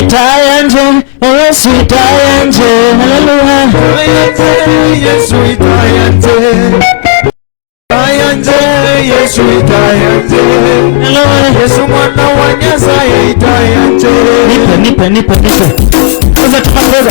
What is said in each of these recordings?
Itayanje, Yesu itayanje, hallelujah. Yesu itayanje, itayanje, Yesu itayanje, hallelujah. Yesu mwana wa Nyasaye itayanje. Nipe. Kwanza tunakwenda.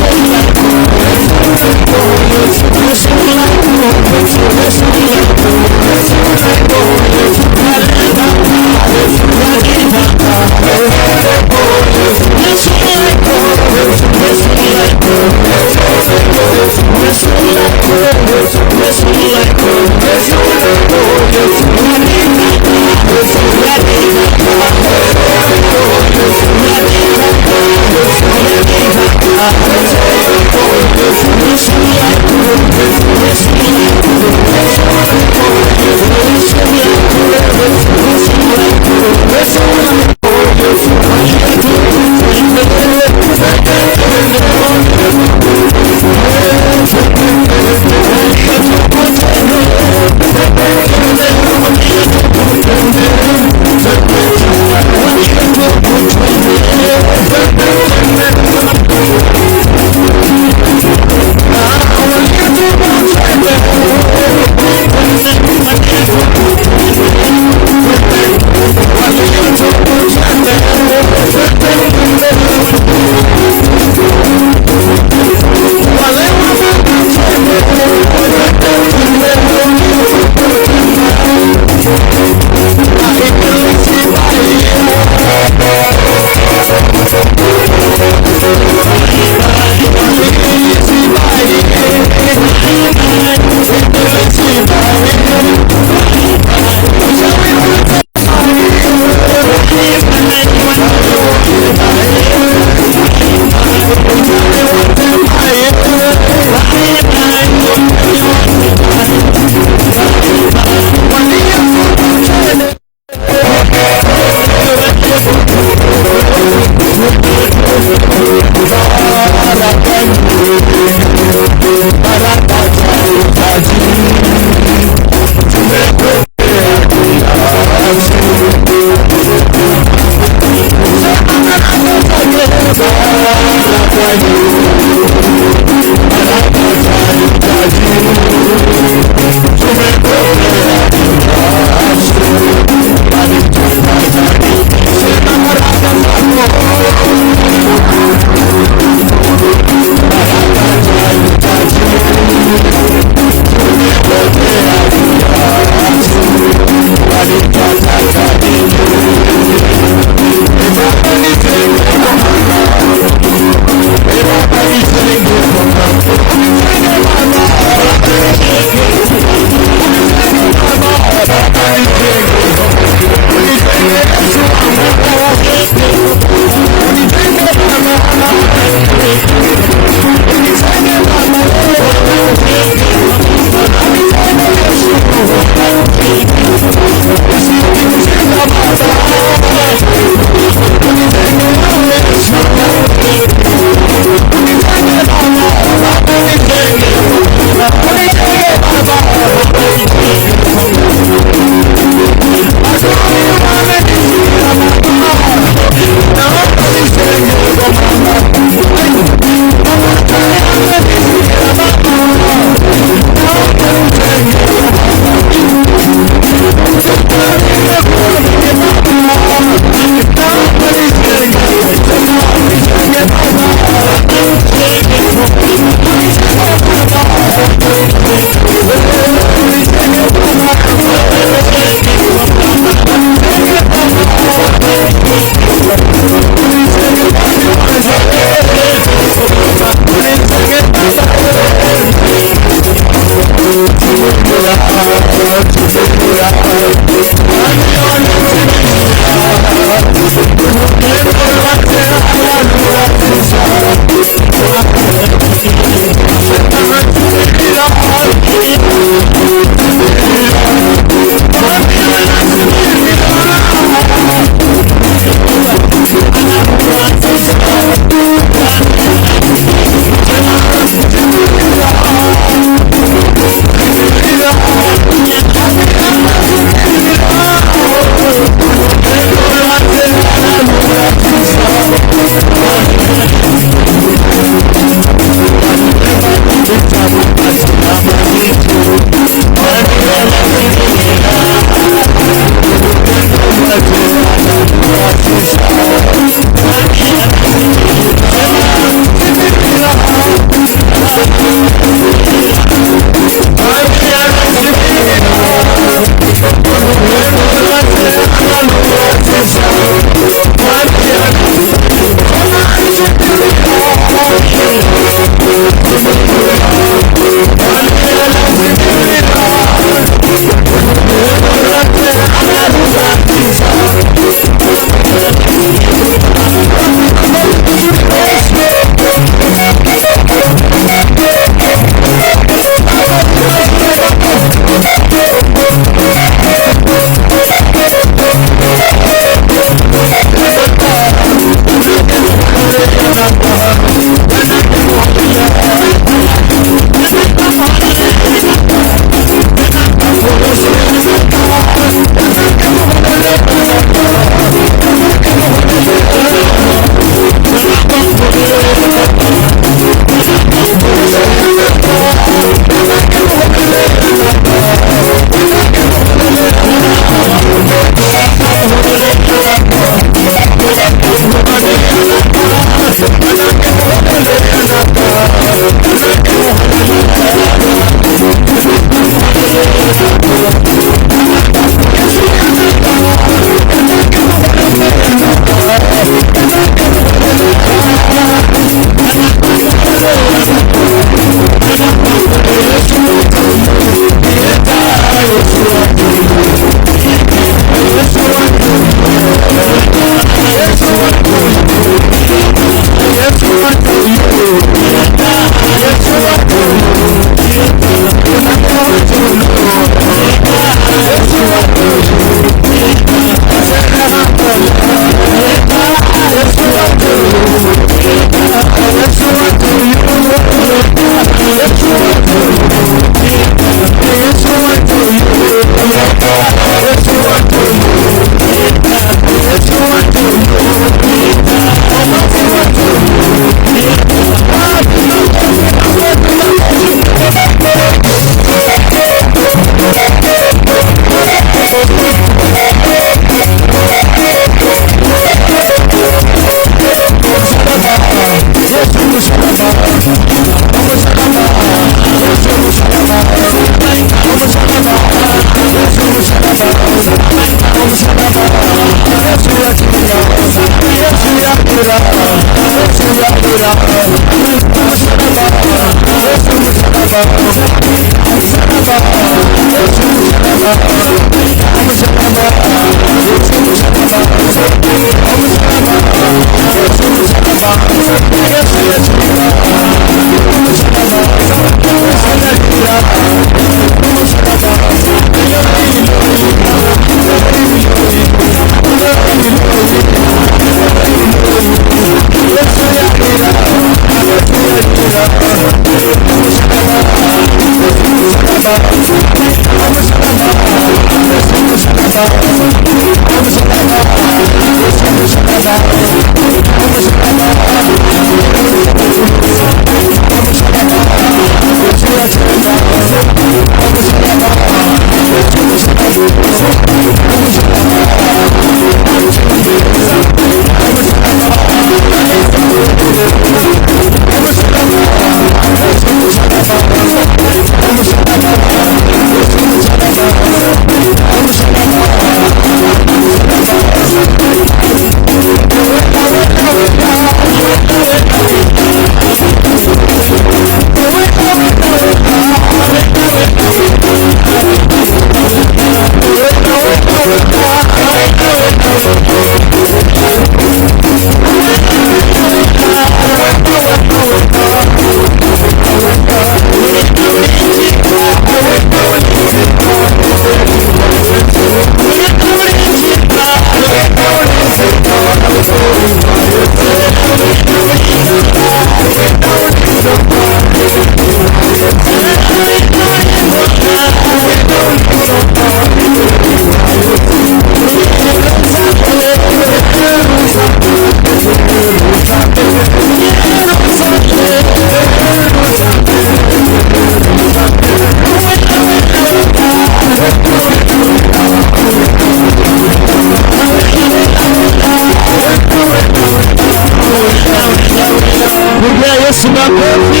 Yesu makofi.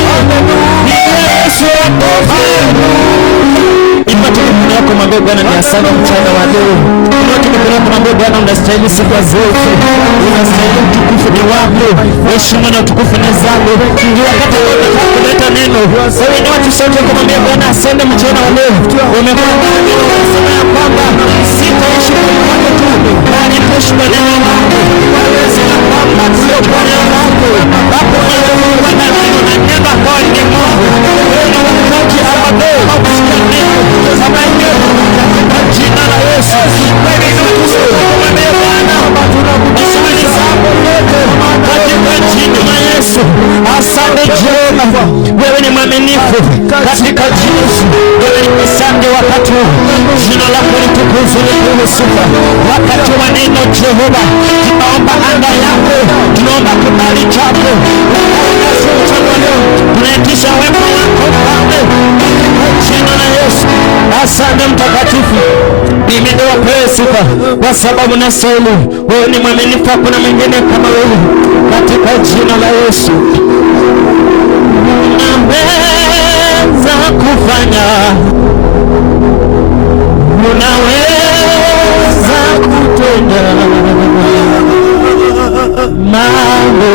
Yesu makofi. Ipate mkono wako mwambie Bwana ni asante mchana wa leo. Ipate mkono wako mwambie Bwana unastahili sifa zote. Unastahili utukufu ni wako. Heshima na utukufu ni zako. Ndio wakati wa kuleta neno. Wewe ni watu sote kumwambia Bwana asante mchana wa leo. Umekuwa neno unasema ya kwamba sitaishi kwa kwako tu, bali nitaishi kwa neno lako. Wewe sema kwamba sio kwa neno lako. Hapo wewe Bwana na never go anymore. Wewe ni wakati ambao haukusikia neno. Sasa hiyo katika jina la Yesu. Wewe ni kumwambia Bwana asante zako yote katika jina la Yesu. Asante Jehova. Wewe ni mwaminifu katika Yesu. Wewe ni asante wakati huu. Jina lako litukuzwe lipewe sifa. Wakati wa neno Jehova, tunaomba anga yako, tunaomba kibali chako. Tunaitisha wema wako Bwana katika jina la Yesu. Asante mtakatifu. Mimi ndio wapewe sifa kwa sababu nastahili. Wewe ni mwaminifu, hakuna mwingine kama wewe katika jina la Yesu. Unaweza kufanya, unaweza kutenda mambo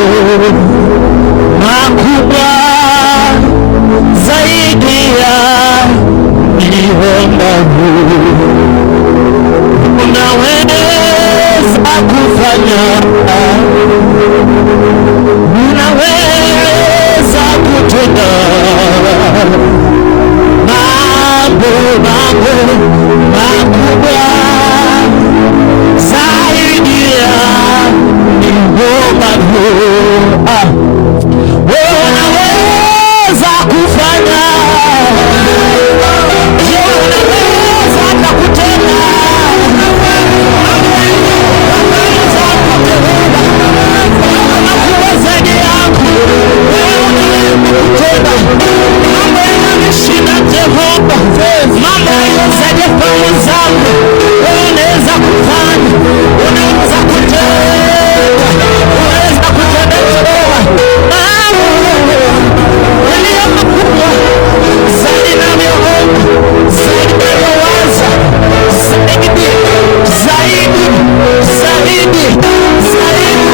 makubwa zaidi ya niombapo. Unaweza kufanya, unaweza kutenda mambo makubwa zaidi ya niombapo. Unaweza kufanya, unaweza hata kutenda makubwa zaidi yangu. Unaweza kutenda mambo yanayoshinda Jehova, mambo yanayozidi fahamu zangu. Unaweza kufanya, unaweza kutenda, unaweza kutenda Jehova yaliyo makubwa zaidi ninavyoomba, zaidi ninavyowaza, zaidi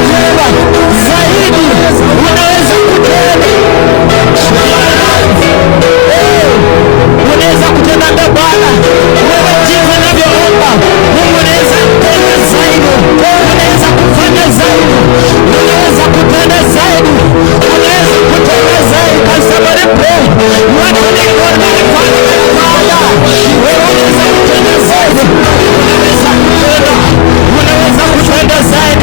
Jehova, zaidi unaweza kutenda. Unaweza kutenda ndio Bwana. Wewe jinsi ninavyoomba, Mungu unaweza kutenda zaidi, unaweza kufanya zaidi, unaweza kutenda zaidi, unaweza kutenda zaidi. Can somebody pray? You are doing what my Father. Wewe unaweza kutenda zaidi, unaweza kutenda zaidi.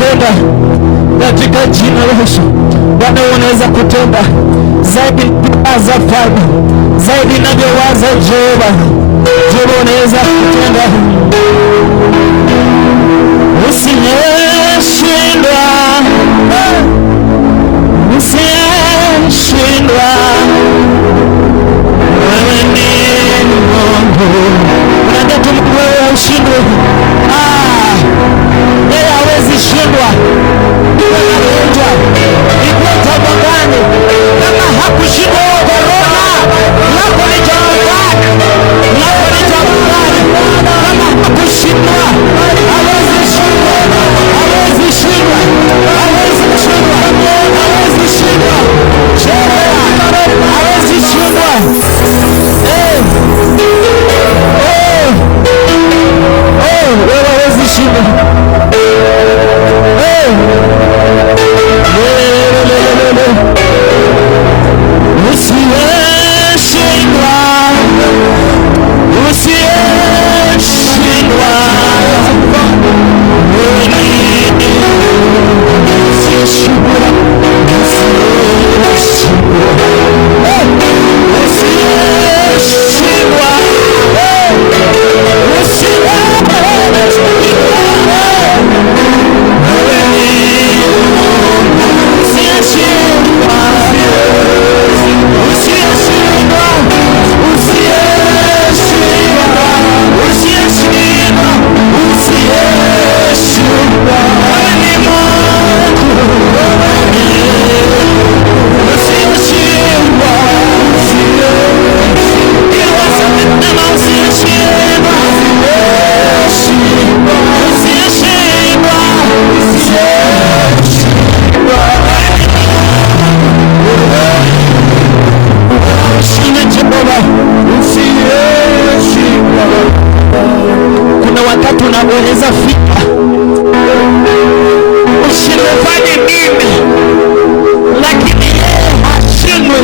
kutenda katika jina la Yesu. Bwana unaweza kutenda zaidi za Baba, zaidi ninavyowaza Jehova. Jehova unaweza kutenda. Usiyeshindwa, usiyeshindwa, wewe ni Mungu. Unajua tu wewe ushindwe. Yeye hawezi shindwa. Ikuwa jambo gani kama hakushindwa korona? Lako ni jambo gani? Lako ni jambo gani kama hakushindwa? Hawezi shindwa, hawezi shindwa, hawezi shindwa, hawezi shindwa. Hawezi shindwa. Wewe hawezi shindwa. Usiyeshindwa, usiyeshindwa, kuna wakati unaweza fika ushindwe nini, lakini yeye hashindwi.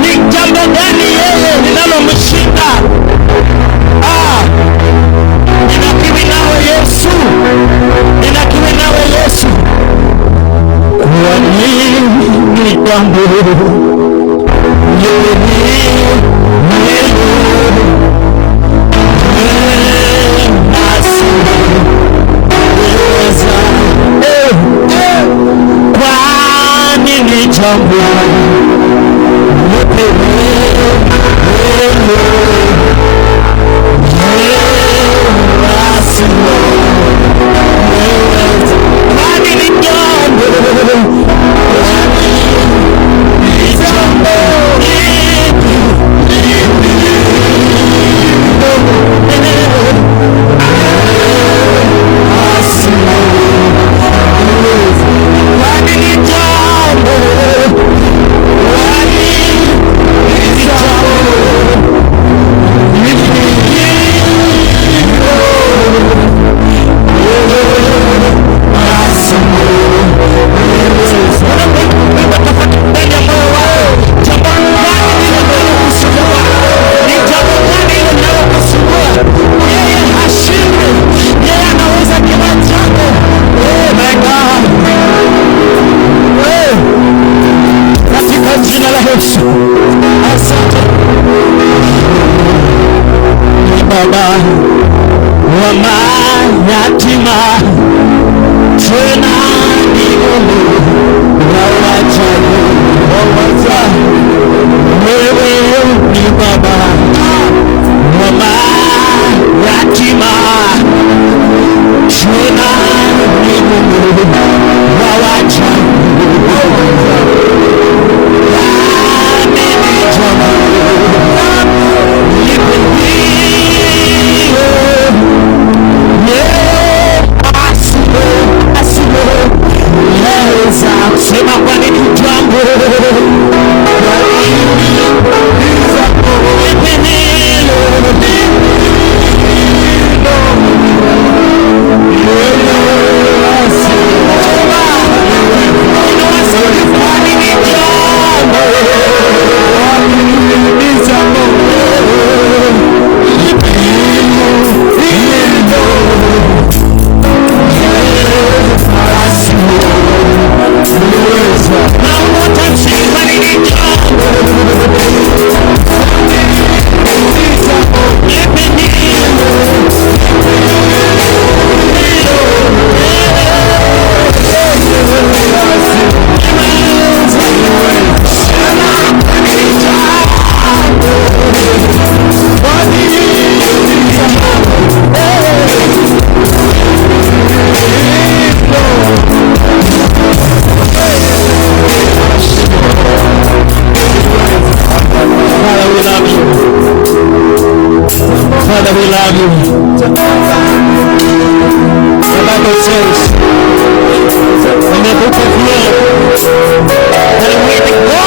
Ni jambo gani yeye linalomshinda? Ninakiwi nawe Yesu, ninakiwi nawe Yesu. Kwa nini jambo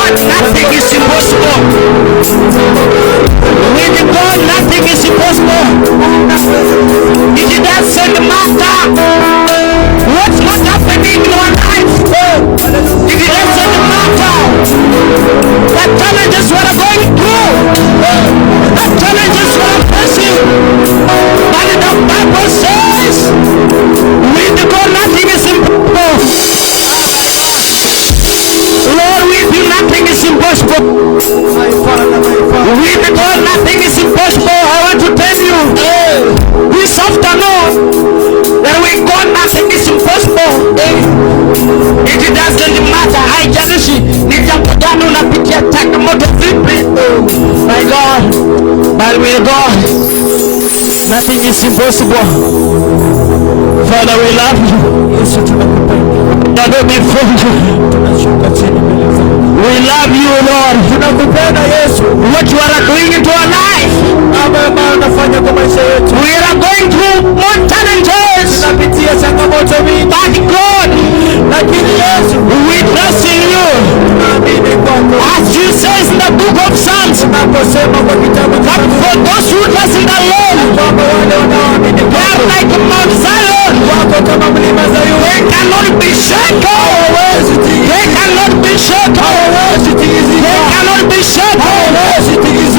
God, nothing is impossible. With God, nothing is impossible. It doesn't matter what's not happening in your life. It doesn't matter the challenges we are going through, the challenges we are facing. But the Bible says, with God, nothing is impossible. Lord, with you, nothing is impossible. With God, nothing is impossible. I want to tell you this afternoon that with God, nothing is impossible. It doesn't matter. Haijalishi ni jambo gani unapitia changamoto vipi. My God, but with God, nothing is impossible. Father, we love you. Yesu tunakupenda. God, before you. Tunashuka chini mbele zako. We love you, Lord. Tunakupenda Yesu. What you are doing into our life. Baba, unafanya kwa maisha yetu. We are going through more challenges. Tunapitia changamoto mingi. But God, lakini Yesu, we trust in you. Tunaamini kwako. As you says in the book of Psalms, unaposema kwa kitabu cha for those who trust in the Lord, kwamba wale wanaoamini kwako, they are like Mount Zion. Wako kama mlima Zion. They cannot be shaken. They cannot be shaken. They cannot be shaken.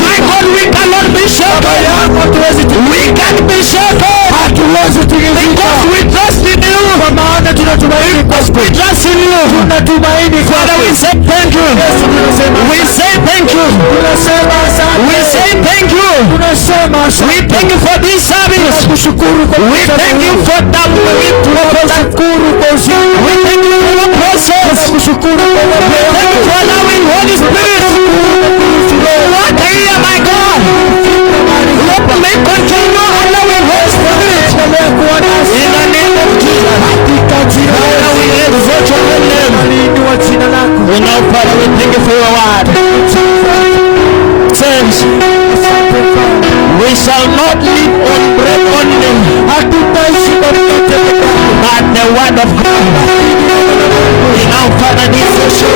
My God, we cannot be shaken. We can be shaken. Because we trust in you. Because we trust in you. Father, we say thank you. We say thank you. We say thank you. We thank you for this service. We thank you for that. We thank you for the process. We thank you for allowing Holy Spirit. What here, my God? Let me continue allowing Holy Spirit. In the name of Jesus. Father, we exalt your name. We now, Father, we thank you for your word. Says, we shall not live on bread only, but the word of God. We now, Father, this session,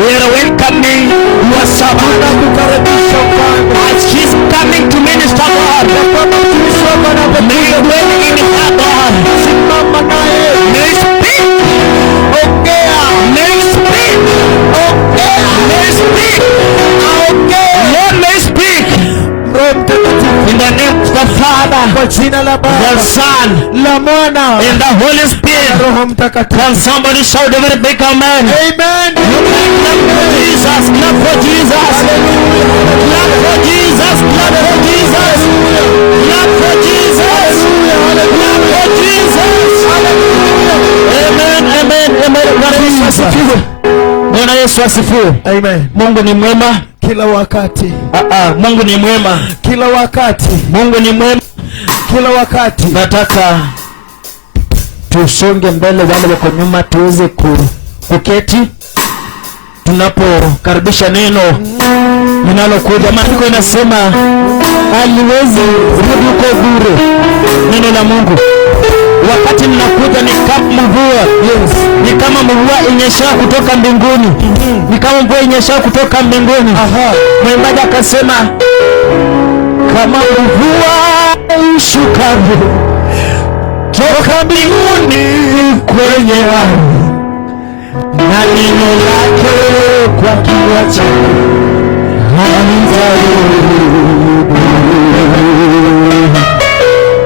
we are welcoming your servant as she's coming to minister, God. May you dwell in her, God. May you speak. May you speak. May you speak. Lord, may you speak. In the name of the Father, the Son, and the Holy Spirit. Can somebody shout a very big amen? Amen. Clap for Jesus. Clap for Jesus. Clap for Jesus. Clap for Jesus. Clap for Jesus. Clap for Jesus. Amen. Amen. Amen. Bwana Yesu asifiwe. Amen. Mungu ni mwema kila wakati. Mungu ni mwema kila wakati. Mungu ni mwema kila wakati. Nataka tusonge mbele, wale wako nyuma tuweze kuketi tunapokaribisha neno linalokuja. Maandiko inasema haliwezi rudi huko bure. Neno la Mungu wakati mnakuja ni kama mvua. Yes. Ni kama mvua inyesha kutoka mbinguni. Ni kama mvua inyesha kutoka mbinguni. Mwimbaji akasema kama mvua ishukavyo toka mbinguni kwenye ardhi, na neno lake kwa kinywa chake halitarudi.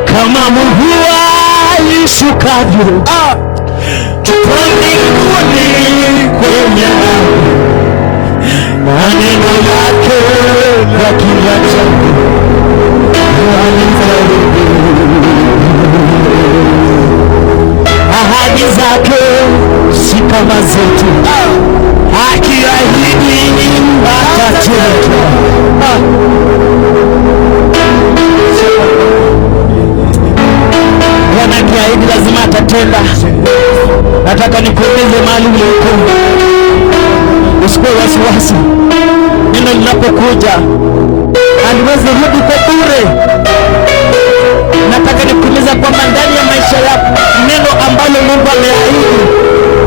Kama mvua ishukavyo toka mbinguni kwenye ardhi, na neno lake kwa kinywa chake halitarudi. Ahadi zake si kama zetu, akiahidi atatenda. Bwana akiahidi lazima atatenda. Nataka nikueleze mahali ulipo, usikuwe wasiwasi. Neno linapokuja haliwezi rudi kwa bure. Nataka nikueleza kwamba ndani ya maisha yako neno ambalo Mungu ameahidi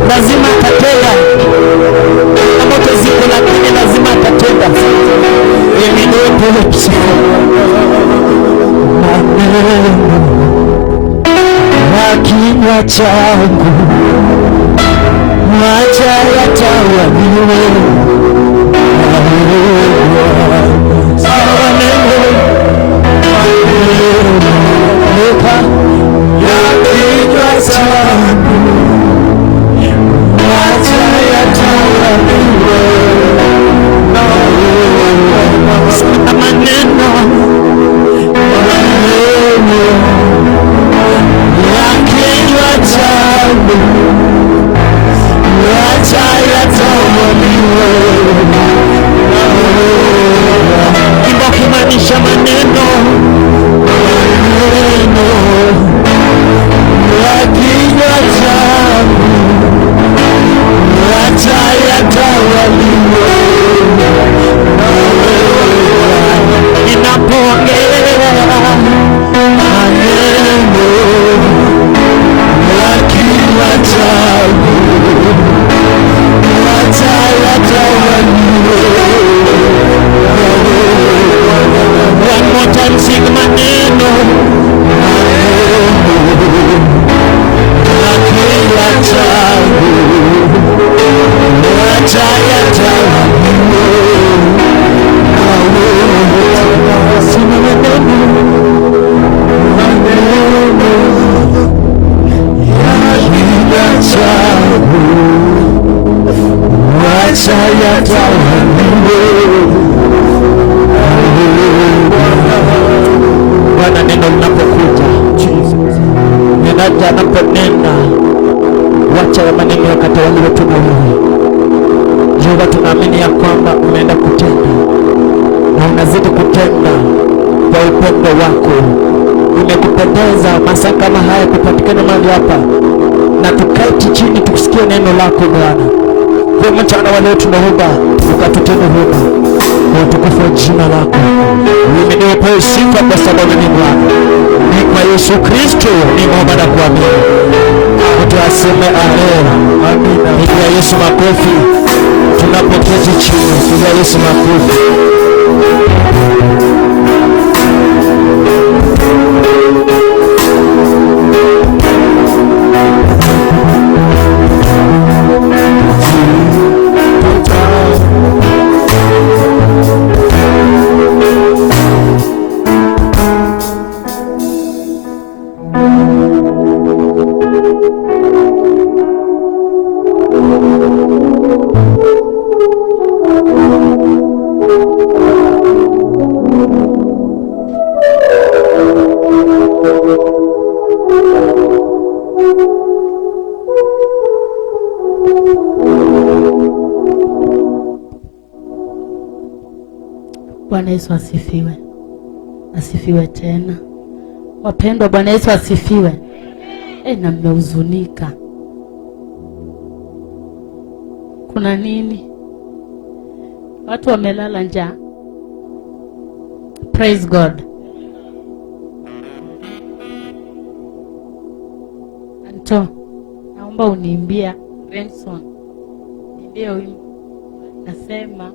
lazima atatenda. yetu maneno ya kinywa changu, wacha yatawaliwe na wewe. Maneno ya kinywa changu, wacha yatawaliwe na wewe. Sema maneno ya kinywa changu, wacha yatawaliwe na wewe. Imba kimaanisha maneno ya kinywa changu, wacha yatawaliwe na wewe. Ninapoongea maneno ya kinywa changu, wacha yatawaliwe na wewe. One more time, sing maneno ya kinywa changu, wacha yatawaliwe na wewe. Sing maneno ya kinywa changu, wacha yatawaliwe. Bwana, neno linapokuja, ninaja anaponena, wacha ya maneno yakatawaliwe tu na wewe. Jehova, tunaamini ya kwamba unaenda kutenda na unazidi kutenda kwa upendo wako. Imekupendeza masaa kama haya kupatikana mahali hapa na tukaiti chini tusikie neno lako Bwana. Kwa mchana wa leo tunaomba ukatutende wema kwa utukufu wa jina lako. Uhimidiwe pewe sifa kwa sababu ni Bwana. Ni kwa Yesu Kristo nimeomba na kuamini. Tuaseme amen. Amina. Pigia Yesu makofi tunapoketi chini. Pigia Yesu makofi. Bwana Yesu asifiwe. Asifiwe tena. Wapendwa, Bwana Yesu asifiwe. Na mmehuzunika. Kuna nini? Watu wamelala njaa. Praise God. Anto, naomba uniimbia Benson. Niimbie wimbo. Nasema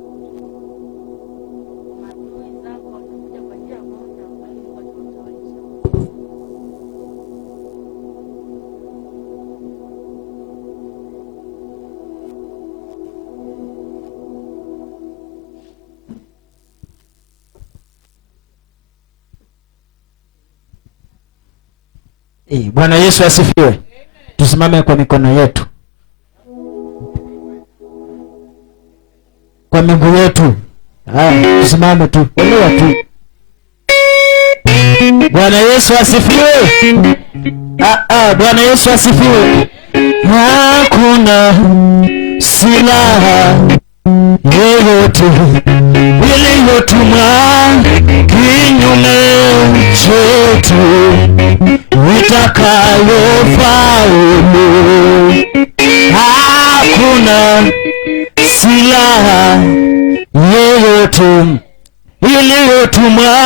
Bwana Yesu asifiwe. Tusimame kwa mikono yetu, kwa miguu yetu. Tusimame tu, elewa tu. Bwana Yesu asifiwe. Bwana Yesu asifiwe. Hakuna silaha yoyote iliyotumwa kinyume chetu itakayofaulu. Hakuna silaha yoyote iliyotumwa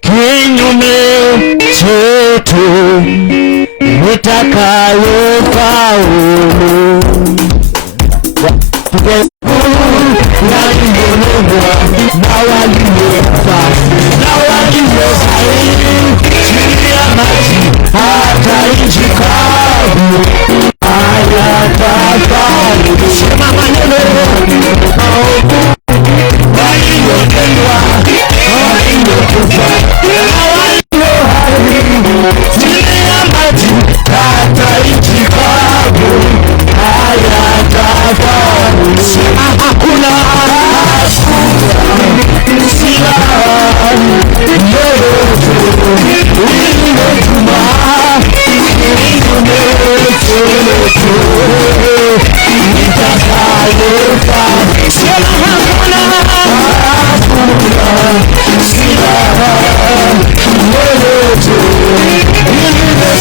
kinyume chetu itakayofaulu. Na waliofa sema hakuna silaha yoyote iliyotuma nitakalofa. Sema hakuna silaha yoyote iliyotuma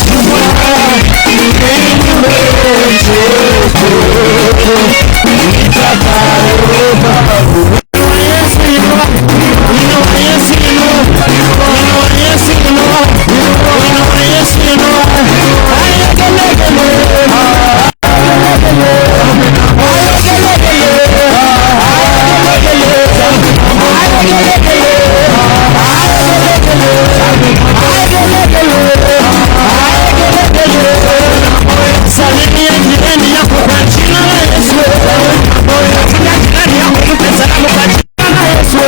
salimia jirani yako kwa jina la Yesu. Jirani yako mpe salamu kwa jina la Yesu.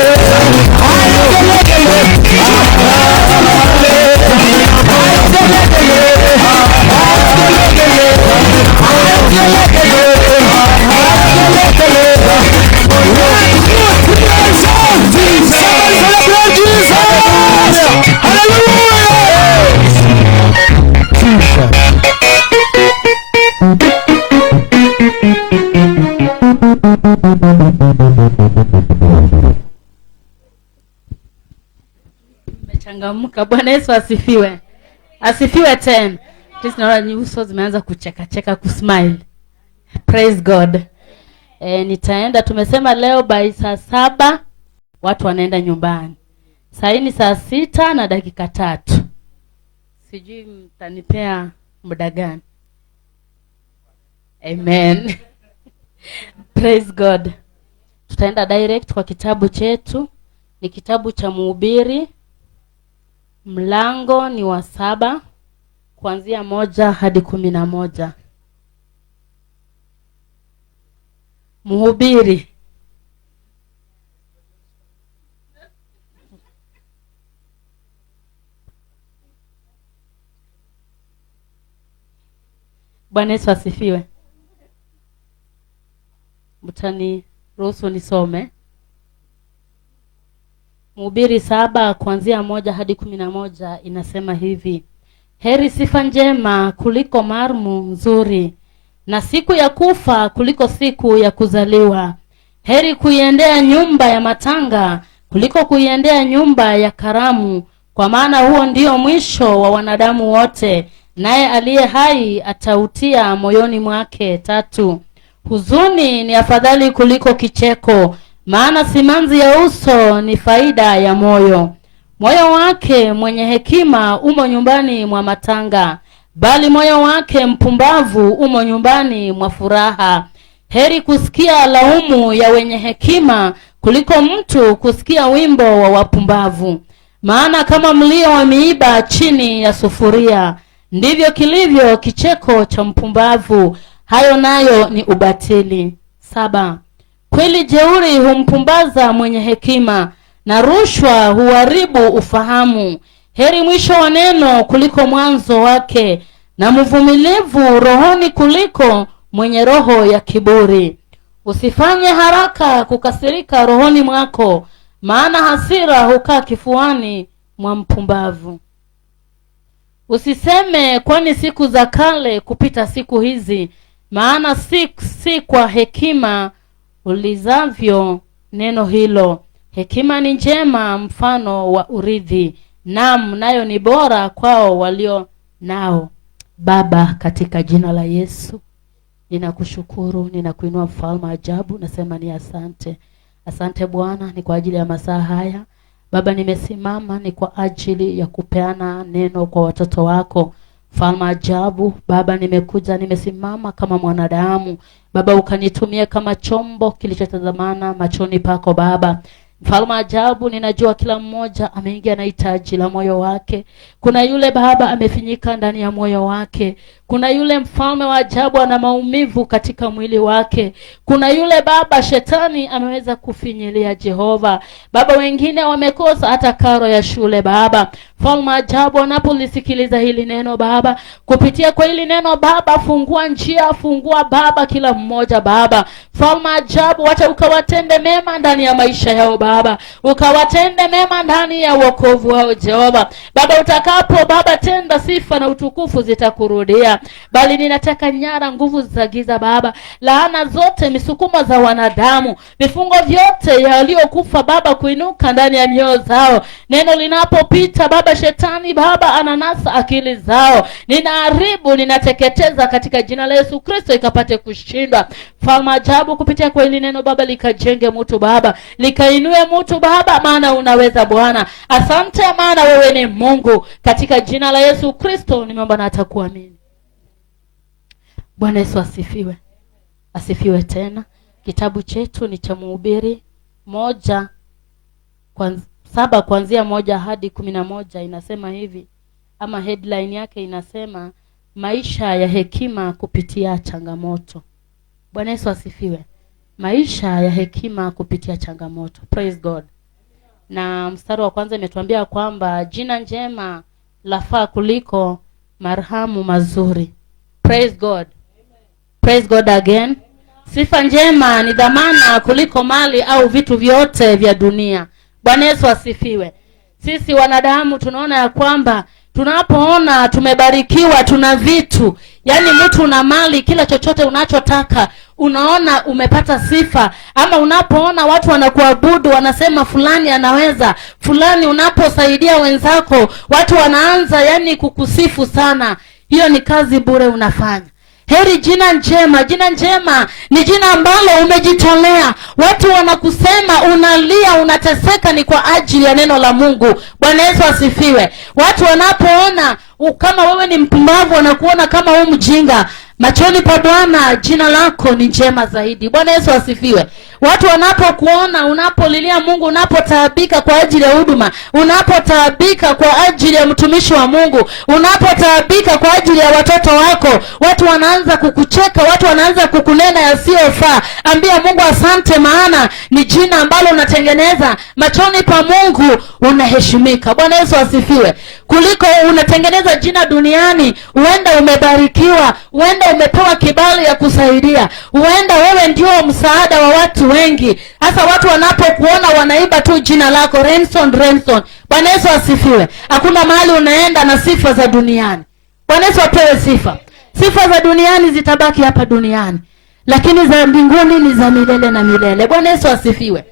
Mmechangamka. Bwana Yesu asifiwe. Asifiwe tena. Naona nyuso zimeanza kucheka kusmile. Praise God. Nitaenda, tumesema leo by saa 7 watu wanaenda nyumbani. Saa ni saa 6 na dakika 3. Sijui mtanipea muda gani. Amen. Praise God. Tutaenda direct kwa kitabu chetu. Ni kitabu cha Mhubiri. Mlango ni wa 7 kuanzia 1 hadi 11. Mhubiri. Bwana Yesu asifiwe. Mtani ruhusu nisome. Mhubiri 7 kuanzia 1 hadi 11 inasema hivi: heri sifa njema kuliko marmu nzuri, na siku ya kufa kuliko siku ya kuzaliwa. Heri kuiendea nyumba ya matanga kuliko kuiendea nyumba ya karamu, kwa maana huo ndio mwisho wa wanadamu wote, naye aliye hai atautia moyoni mwake. 3, huzuni ni afadhali kuliko kicheko, maana simanzi ya uso ni faida ya moyo. Moyo wake mwenye hekima umo nyumbani mwa matanga, bali moyo wake mpumbavu umo nyumbani mwa furaha. Heri kusikia laumu ya wenye hekima kuliko mtu kusikia wimbo wa wapumbavu. Maana kama mlio wa miiba chini ya sufuria, ndivyo kilivyo kicheko cha mpumbavu, hayo nayo ni ubatili. 7, kweli jeuri humpumbaza mwenye hekima, na rushwa huharibu ufahamu. Heri mwisho wa neno kuliko mwanzo wake, na mvumilivu rohoni kuliko mwenye roho ya kiburi. Usifanye haraka kukasirika rohoni mwako, maana hasira hukaa kifuani mwa mpumbavu. Usiseme kwani siku za kale kupita siku hizi, maana si kwa hekima ulizavyo neno hilo. Hekima ni njema mfano wa urithi, naam nayo ni bora kwao walio nao. Baba, katika jina la Yesu ninakushukuru, ninakuinua mfalme ajabu, nasema ni asante. Asante Bwana, ni kwa ajili ya masaa haya. Baba, nimesimama ni kwa ajili ya kupeana neno kwa watoto wako. Mfalme ajabu, Baba, nimekuja nimesimama kama mwanadamu. Baba, ukanitumie kama chombo kilichotazamana machoni pako Baba. Mfalme ajabu, ninajua kila mmoja ameingia na hitaji la moyo wake. Kuna yule Baba amefinyika ndani ya moyo wake. Kuna yule mfalme wa ajabu ana maumivu katika mwili wake. Kuna yule baba shetani ameweza kufinyilia Jehova. Baba, wengine wamekosa hata karo ya shule. Baba, mfalme ajabu anapolisikiliza hili neno Baba, kupitia kwa hili neno Baba, fungua njia, fungua Baba kila mmoja Baba. Mfalme ajabu, wacha ukawatende mema ndani ya maisha yao Baba, ukawatende mema ndani ya wokovu wao Jehova. Baba, utakapo Baba tenda, sifa na utukufu zitakurudia. Bali ninataka nyara nguvu za giza Baba, laana zote, misukumo za wanadamu, vifungo vyote yaliyokufa Baba kuinuka ndani ya mioyo zao. Neno linapopita Baba, shetani Baba ananasa akili zao. Ninaharibu, ninateketeza katika jina la Yesu Kristo, ikapate kushindwa. Mfalme ajabu, kupitia kwa hili neno Baba, likajenge mtu Baba, likainue mtu Baba, maana unaweza Bwana. Asante maana wewe ni Mungu. Katika jina la Yesu Kristo nimeomba na atakuamini. Bwana Yesu asifiwe. Asifiwe tena. Kitabu chetu ni cha Mhubiri 1:7 kuanzia 1 hadi 11 inasema hivi, ama headline yake inasema maisha ya hekima kupitia changamoto. Bwana Yesu asifiwe. Maisha ya hekima kupitia changamoto. Praise God. Na mstari wa kwanza imetuambia kwamba jina njema lafaa kuliko marhamu mazuri. Praise God. Praise God again. Sifa njema ni dhamana kuliko mali au vitu vyote vya dunia. Bwana Yesu asifiwe. Sisi wanadamu tunaona ya kwamba tunapoona tumebarikiwa, tuna vitu, yani mtu una mali, kila chochote unachotaka unaona umepata sifa. Ama unapoona watu wanakuabudu, wanasema fulani anaweza, fulani, unaposaidia wenzako watu wanaanza yani kukusifu sana. Hiyo ni kazi bure unafanya. Heri jina njema. Jina njema ni jina ambalo umejitolea. Watu wanakusema unalia, unateseka, ni kwa ajili ya neno la Mungu. Bwana Yesu asifiwe. Watu wanapoona kama wewe ni mpumbavu, wanakuona kama wewe mjinga, machoni pa Bwana jina lako ni njema zaidi. Bwana Yesu asifiwe. Watu wanapokuona unapolilia Mungu, unapotaabika kwa ajili ya huduma, unapotaabika kwa ajili ya mtumishi wa Mungu, unapotaabika kwa ajili ya watoto wako, watu wanaanza kukucheka, watu wanaanza kukunena yasiyofaa. Ambia Mungu asante, maana ni jina ambalo unatengeneza machoni pa Mungu, unaheshimika. Bwana Yesu asifiwe. Kuliko unatengeneza jina duniani, huenda umebarikiwa, huenda umepewa kibali ya kusaidia, huenda wewe ndio msaada wa watu wengi. Hasa watu wanapokuona wanaiba tu jina lako, Renson. Bwana Yesu asifiwe. Hakuna mahali unaenda na sifa za duniani. Bwana Yesu apewe sifa. Sifa za duniani zitabaki hapa duniani, lakini za mbinguni ni za milele na milele. Bwana Yesu asifiwe.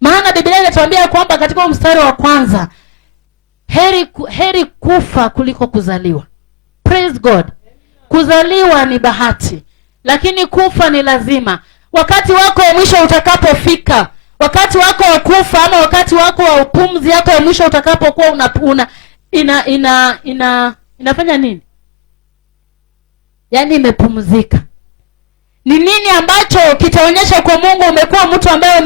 Maana Biblia inatuambia kwamba katika mstari wa kwanza, heri kufa kuliko kuzaliwa. Praise God. Kuzaliwa ni bahati, lakini kufa ni lazima. Wakati wako wa mwisho utakapofika, wakati wako wa kufa ama wakati wako wa pumzi yako ya mwisho utakapokuwa inafanya nini? Yaani imepumzika. Ni nini ambacho kitaonyesha kwa Mungu umekuwa mtu ambaye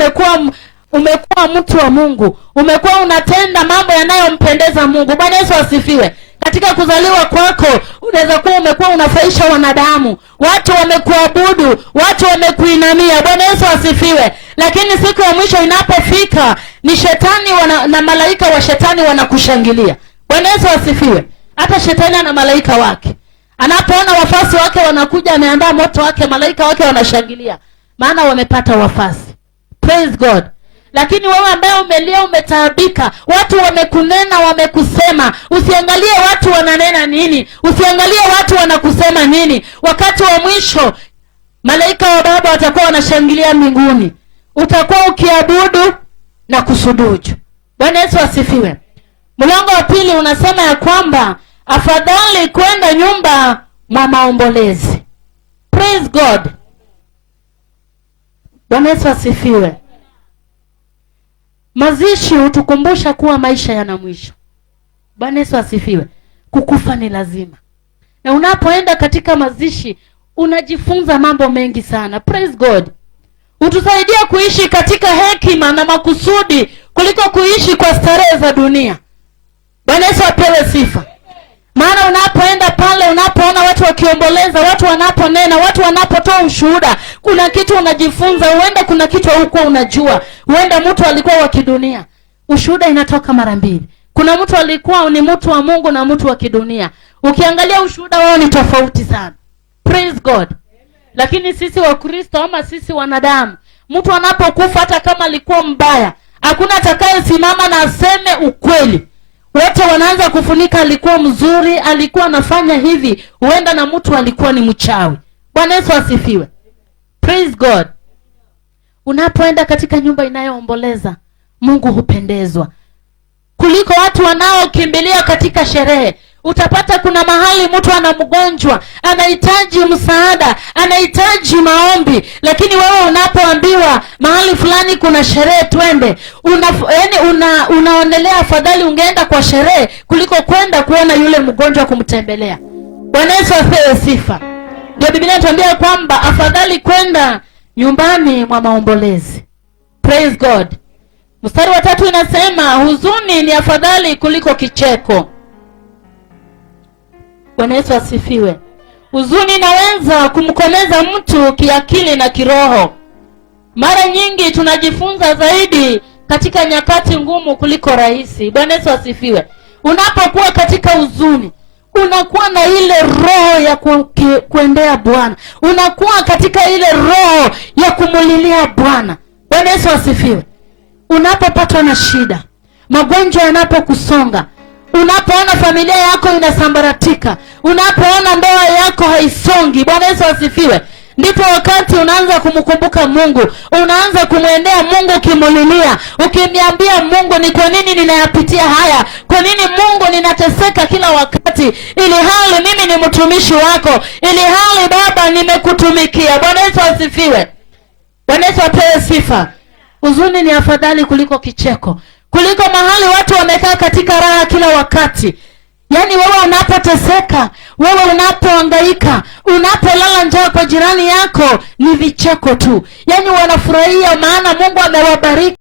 umekuwa mtu wa Mungu, umekuwa unatenda mambo yanayompendeza Mungu. Bwana Yesu asifiwe. Katika kuzaliwa kwako unaweza kuwa umekuwa unafaisha wanadamu, watu wamekuabudu, watu wamekuinamia. Bwana Yesu asifiwe. Lakini siku ya mwisho inapofika, ni shetani na malaika wa shetani wanakushangilia. Bwana Yesu asifiwe. Hata shetani na malaika wake, anapoona wafasi wake wanakuja, ameandaa moto wake, malaika wake wanashangilia, maana wamepata wafasi. Praise God. Lakini wewe ambaye umelia, umetaabika, watu wamekunena, wamekusema, usiangalie watu wananena nini, usiangalie watu wanakusema nini. Wakati wa mwisho malaika wa Baba watakuwa wanashangilia mbinguni, utakuwa ukiabudu na kusujudu. Bwana Yesu asifiwe. Mlango wa pili unasema ya kwamba afadhali kwenda nyumba mwa maombolezi. Praise God. Bwana Yesu asifiwe. Mazishi hutukumbusha kuwa maisha yana mwisho. Bwana Yesu asifiwe. Kukufa ni lazima. Na unapoenda katika mazishi unajifunza mambo mengi sana. Praise God. Utusaidia kuishi katika hekima na makusudi kuliko kuishi kwa starehe za dunia. Bwana Yesu apewe sifa. Maana unapoenda pale, unapoona watu wakiomboleza, watu wanaponena, watu wanapotoa ushuhuda, kuna kitu unajifunza. Huenda kuna kitu huko unajua. Huenda mtu alikuwa wa kidunia. Ushuhuda inatoka mara mbili. Kuna mtu alikuwa ni mtu wa Mungu na mtu wa kidunia. Ukiangalia ushuhuda wao ni tofauti sana. Praise God. Lakini sisi wa Kristo ama sisi wanadamu, mtu anapokufa hata kama alikuwa mbaya, hakuna atakayesimama na aseme ukweli. Wote wanaanza kufunika alikuwa mzuri, alikuwa anafanya hivi. Huenda na mtu alikuwa ni mchawi. Bwana Yesu asifiwe. Praise God. Unapoenda katika nyumba inayoomboleza, Mungu hupendezwa kuliko watu wanaokimbilia katika sherehe. Utapata kuna mahali mtu ana mgonjwa, anahitaji msaada, anahitaji maombi, lakini wewe unapoambiwa mahali fulani kuna sherehe twende, unaonelea afadhali ungeenda kwa sherehe kuliko kwenda kuona yule mgonjwa kumtembelea. Bwana Yesu apewe sifa. Ndio Biblia inatuambia kwamba afadhali kwenda nyumbani mwa maombolezi. Praise God. Mstari wa 3 inasema huzuni ni afadhali kuliko kicheko. Bwana Yesu asifiwe. Huzuni inaweza kumkomeza mtu kiakili na kiroho. Mara nyingi tunajifunza zaidi katika nyakati ngumu kuliko rahisi. Bwana Yesu asifiwe. Unapokuwa katika huzuni, unakuwa na ile roho ya kuendea Bwana. Unakuwa katika ile roho ya kumulilia Bwana. Bwana Yesu asifiwe. Unapopatwa na shida, magonjwa yanapokusonga, unapoona familia yako inasambaratika, unapoona ndoa yako haisongi, Bwana Yesu asifiwe, ndipo wakati unaanza kumkumbuka Mungu. Unaanza kumwendea Mungu ukimulilia, ukimwambia Mungu, ni kwa nini ninayapitia haya? Kwa nini Mungu ninateseka kila wakati? Ili hali mimi ni mtumishi wako, ili hali Baba nimekutumikia. Bwana Yesu asifiwe. Bwana Yesu apewe sifa. Huzuni ni afadhali kuliko kicheko. Kuliko mahali watu wamekaa katika raha kila wakati. Yaani wewe unapoteseka, wewe unapohangaika, unapolala njaa kwa jirani yako, ni vicheko tu. Yaani wanafurahia maana Mungu amewabariki.